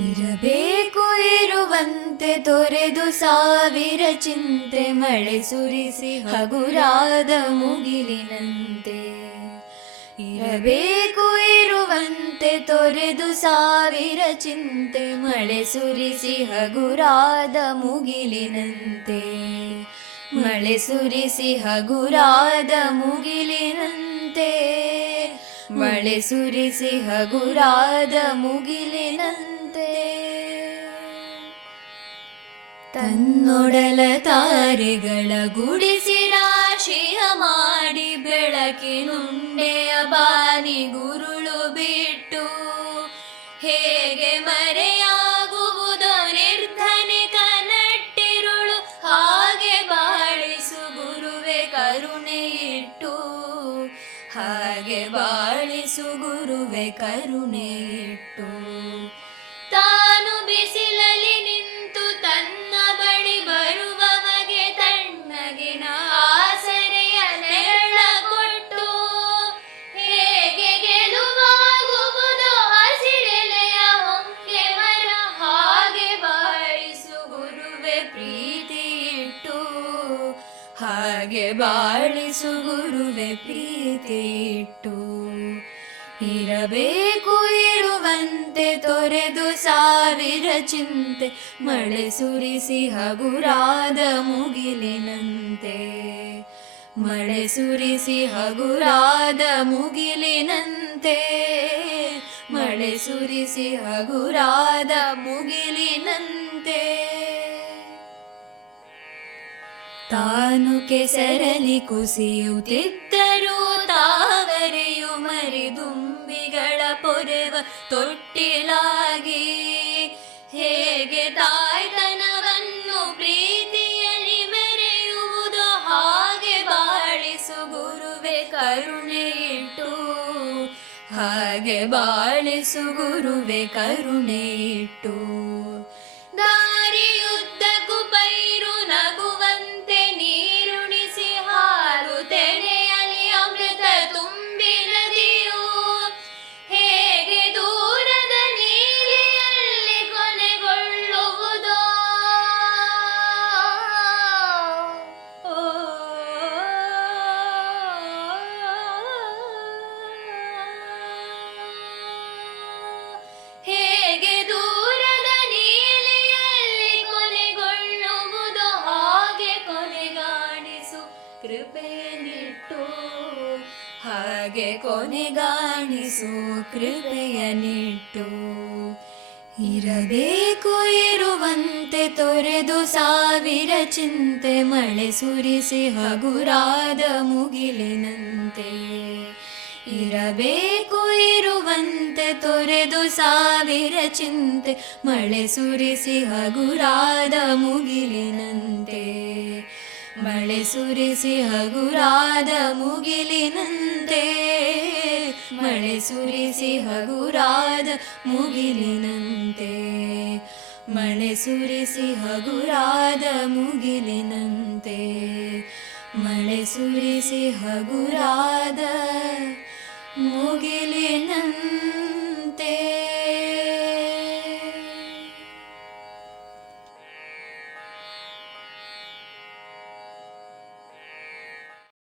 ಇರಬೇಕು ಇರುವಂತೆ ತೊರೆದು ಸಾವಿರ ಚಿಂತೆ, ಮಳೆ ಸುರಿಸಿ ಹಗುರಾದ ಮುಗಿಲಿನಂತೆ. ಇರಬೇಕು ಇರುವಂತೆ ತೊರೆದು ಸಾವಿರ ಚಿಂತೆ, ಮಳೆ ಸುರಿಸಿ ಹಗುರಾದ ಮುಗಿಲಿನಂತೆ. ಮಳೆ ಸುರಿಸಿ ಹಗುರಾದ ಮುಗಿಲಿನಂತೆ. ಮಳೆ ಸುರಿಸಿ ಹಗುರಾದ ಮುಗಿಲಿನಂತೆ. ತನ್ನೊಡಲ ತಾರೆಗಳ ಗುಡಿಸಿ ರಾಶಿಯ ಮಾಡಿ, ಬೆಳಕಿನುಂಡೆಯ ಬಾನಿ ಗುರುಳು ಬಿಟ್ಟು, ಹೇಗೆ ಮರೆಯಾಗುವುದೋ ನಿರ್ಧನೆ ಕನಟ್ಟಿರುಳು, ಹಾಗೆ ಬಾಳಿಸು ಗುರುವೆ ಕರುಣೆ ಇಟ್ಟು. ಹಾಗೆ ಬಾಳಿಸು ಗುರುವೆ ಕರುಣೆ ಇಟ್ಟು. ತಾನು ಬಿಸಿಲಲ್ಲಿ ನಿಂತು ತನ್ನ ಬಳಿ ಬರುವವಗೆ ತಣ್ಣಗಿನ ಆಸರೆಯ ನೆರಳ ಕೊಟ್ಟು, ಹೇಗೆ ಗೆಲುವಾಗುವುದೋ ಹಸಿರೆಲೆಯ ಹೊಂಗೆ ಮರ, ಹಾಗೆ ಬಾಳಿಸು ಗುರುವೆ ಪ್ರೀತಿ ಇಟ್ಟು. ಹಾಗೆ ಬಾಳಿಸು ಗುರುವೆ ಪ್ರೀತಿ ಇಟ್ಟು. ಇರಬೇಕು ಇರುವಂತೆ ತೊರೆದು ಸಾವಿರ ಚಿಂತೆ, ಮಳೆ ಸುರಿಸಿ ಹಗುರಾದ ಮುಗಿಲಿನಂತೆ. ಮಳೆ ಸುರಿಸಿ ಹಗುರಾದ ಮುಗಿಲಿನಂತೆ. ಮಳೆ ಸುರಿಸಿ ಹಗುರಾದ ಮುಗಿಲಿನಂತೆ. ತಾನು ಕೆಸರಲಿ ಕುಸಿಯುತ್ತಿದ್ದರೂ ತಾವರೆಯು ಮರಿದುಂಬಿಗಳ ಪೊರೆವ ತೊಟ್ಟಿಲಾಗಿ, ಹೇಗೆ ತಾಯ್ತನವನ್ನು ಪ್ರೀತಿಯಲ್ಲಿ ಮೆರೆಯುವುದೋ, ಹಾಗೆ ಬಾಳಿಸು ಗುರುವೆ ಕರುಣೆ ಇಟ್ಟು. ಹಾಗೆ ಬಾಳಿಸು ಗುರುವೆ ಕರುಣೆ ಇಟ್ಟು. ದಾರಿಯುದ್ದಕ್ಕೂ ಪೈರು ನಗುವಂತೆ ನೀರುಣಿಸಿ, ಹಾಲು ತೆನೆಯಲ್ಲಿ ಅಮೃತ ತುಂಬಿ ನದಿಯು, ಹೇಗೆ ದೂರದ ನೀಲಿಯಲ್ಲಿ ಕೊನೆಗೊಳ್ಳುವುದೋ. ಹೇಗೆ ದೂರದ ನೀಲಿಯಲ್ಲಿ ಕೊನೆಗೊಳ್ಳುವುದೋ, ಹಾಗೆ ಕೊನೆಗಾಣಿಸು ಕೃಪೆಯನಿಟ್ಟು. ಹಾಗೆ ಕೊನೆಗಾಣಿಸು ಕೃಪೆಯನಿಟ್ಟು. ಇರಬೇಕು ಇರುವಂತೆ ತೊರೆದು ಸಾವಿರ ಚಿಂತೆ, ಮಳೆ ಸುರಿಸಿ ಹಗುರಾದ ಮುಗಿಲಿನಂತೆ. ಇರಬೇಕು ಇರುವಂತೆ ತೊರೆದು ಸಾವಿರ ಚಿಂತೆ, ಮಳೆ ಸುರಿಸಿ ಹಗುರಾದ ಮುಗಿಲಿನಂತೆ. ಮಳೆ ಸುರಿಸಿ ಹಗುರಾದ ಮುಗಿಲಿನಂತೆ. ಮಳೆ ಸುರಿಸಿ ಹಗುರಾದ ಮುಗಿಲಿನಂತೆ. ಮಳೆ ಸುರಿಸಿ ಹಗುರಾದ ಮುಗಿಲಿನಂತೆ. ಮಳೆ ಸುರಿಸಿ ಹಗುರಾದ ಮುಗಿಲಿನಂತೆ.